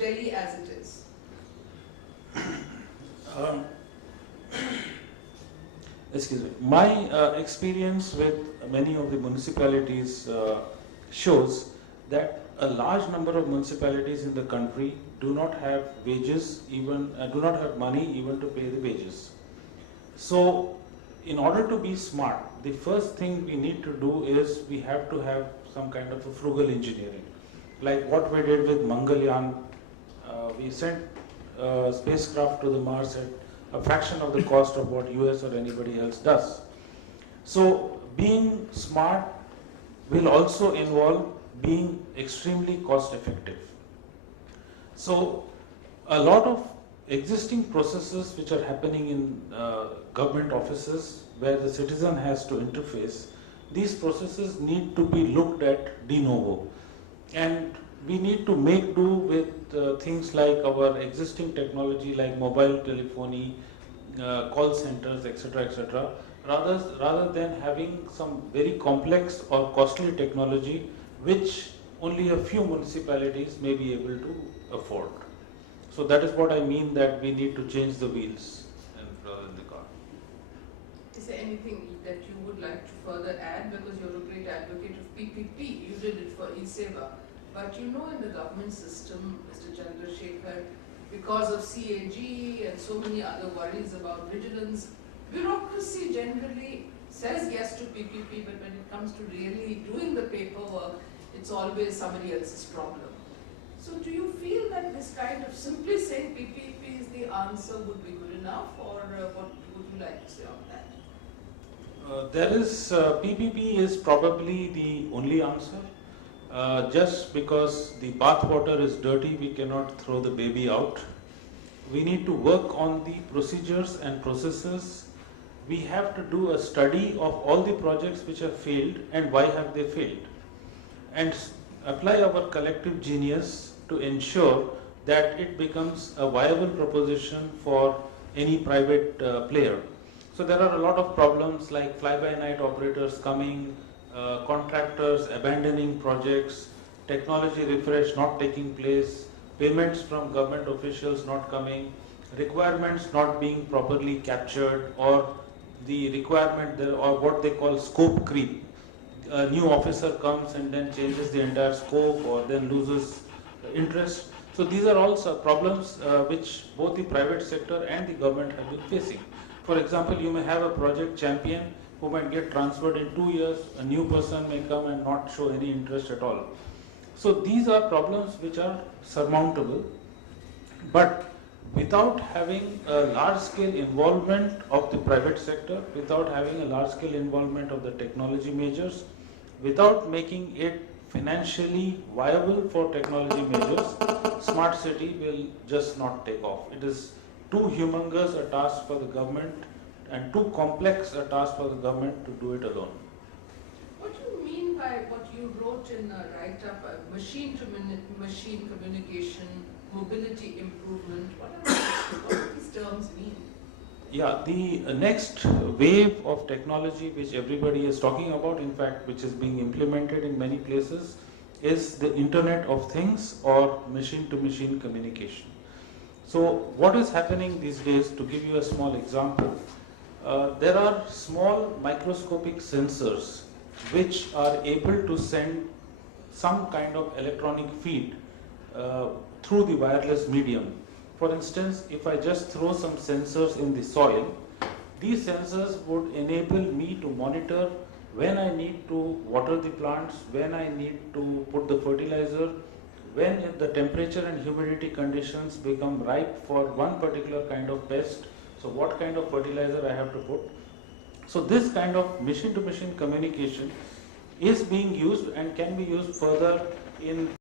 Delhi as it is? Um, Excuse me. My experience with many of the municipalities shows that a large number of municipalities in the country do not have wages, even do not have money even to pay the wages. So, in order to be smart, the first thing we need to do is we have to have some kind of a frugal engineering, like what we did with Mangalyaan. We sent spacecraft to the Mars at a fraction of the cost of what US or anybody else does. So being smart will also involve being extremely cost effective. So a lot of existing processes which are happening in government offices where the citizen has to interface, these processes need to be looked at de novo. And we need to make do with things like our existing technology like mobile telephony, call centers, etc., rather than having some very complex or costly technology which only a few municipalities may be able to afford. So that is what I mean, that we need to change the wheels rather than the car. Is there anything that you would like to further add? Because you're a great advocate of PPP. You did it for eSeva. But you know, in the government system, Mr. Chandrasekhar, because of CAG and so many other worries about vigilance, bureaucracy generally says yes to PPP, but when it comes to really doing the paperwork, it's always somebody else's problem. So do you feel that this kind of simply saying PPP is the answer would be good enough, or what would you like to say on that? PPP is probably the only answer. Just because the bathwater is dirty, we cannot throw the baby out. We need to work on the procedures and processes. We have to do a study of all the projects which have failed and why have they failed, and apply our collective genius to ensure that it becomes a viable proposition for any private player. So there are a lot of problems like fly-by-night operators coming, contractors abandoning projects, technology refresh not taking place, payments from government officials not coming, requirements not being properly captured, or the requirement or what they call scope creep. A new officer comes and then changes the entire scope or then loses interest. So these are also problems which both the private sector and the government have been facing. For example, you may have a project champion who might get transferred in 2 years, a new person may come and not show any interest at all. So these are problems which are surmountable, but without having a large-scale involvement of the private sector, without having a large-scale involvement of the technology majors, without making it financially viable for technology majors, smart city will just not take off. It is too humongous a task for the government and too complex a task for the government to do it alone. What do you mean by what you wrote in the write-up, machine communication, mobility improvement? What do these terms mean? Yeah, the next wave of technology which everybody is talking about, in fact, which is being implemented in many places, is the Internet of Things or machine-to-machine communication. So what is happening these days, to give you a small example, there are small microscopic sensors which are able to send some kind of electronic feed through the wireless medium. For instance, if I just throw some sensors in the soil, these sensors would enable me to monitor when I need to water the plants, when I need to put the fertilizer, when the temperature and humidity conditions become ripe for one particular kind of pest, so what kind of fertilizer I have to put. So this kind of machine-to-machine communication is being used and can be used further in